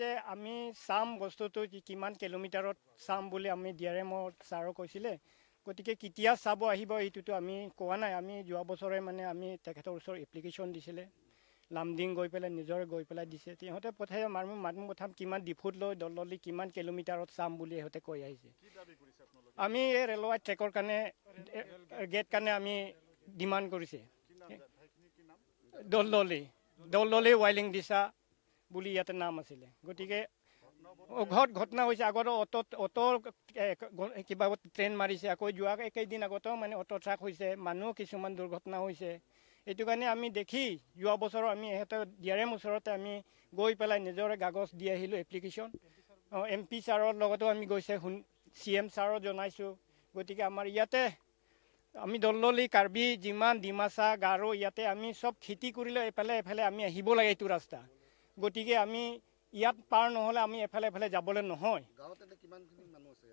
যে আমি চাম বস্তুটো কিমান কিলোমিটাৰত চাম বুলি আমি ডিআৰএমৰ ছাৰক কৈছিলে গতিকে কেতিয়া চাব আহিব এইটোতো আমি কোৱা নাই আমি যোৱা বছৰে মানে আমি তেখেতৰ ওচৰত এপ্লিকেশ্যন দিছিলে লামডিং গৈ পেলাই নিজৰে গৈ পেলাই দিছে সিহঁতে পঠাই মানুহ প্ৰথম কিমান ডিফুট লৈ দলদলি কিমান কিলোমিটাৰত চাম বুলি সিহঁতে কৈ আহিছে আমি এই ৰেলৱে ট্ৰেকৰ কাৰণে গেট কাৰণে আমি ডিমাণ্ড কৰিছে দলদলি ৱাইলিং দিছা বুলি ইয়াতে নাম আছিলে গতিকে ঘটনা হৈছে আগতে অটো কিবা ট্ৰেইন মাৰিছে আকৌ যোৱা একেইদিন আগতেও মানে অটো ট্ৰাক হৈছে মানুহ কিছুমান দুৰ্ঘটনা হৈছে এইটো কাৰণে আমি দেখি যোৱা বছৰ আমি ইহঁতৰ ডিআৰএম ওচৰতে আমি গৈ পেলাই নিজৰে কাগজ দি আহিলোঁ এপ্লিকেশ্যন MP ছাৰৰ লগতো আমি গৈছে CM ছাৰো জনাইছোঁ গতিকে আমাৰ ইয়াতে আমি দলদলি কাৰ্বি যিমান ডিমাচা গাৰো ইয়াতে আমি চব খেতি কৰিলে এফালে আমি আহিব লাগে এইটো ৰাস্তা গতিকে আমি ইয়াত পাৰ নহ'লে আমি এফালে যাবলৈ নহয়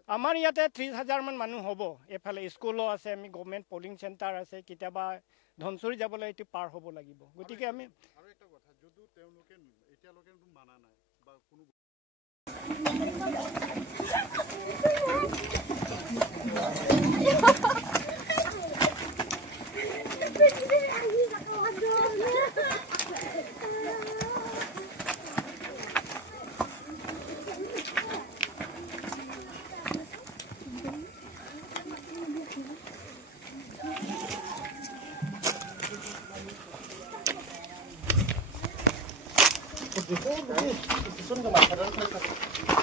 আমাৰ ইয়াতে 30,000 মান মানুহ হ'ব এফালে স্কুলো আছে আমি গভৰ্ণমেণ্ট পলিং চেণ্টাৰ আছে কেতিয়াবা ধনচুৰি যাবলৈ এইটো পাৰ হ'ব লাগিব গতিকে আমি আৰু একটা কথা যদি তেওঁলোকে এতিয়ালৈকে মানা নাই বা কোনো Itu kan kemarin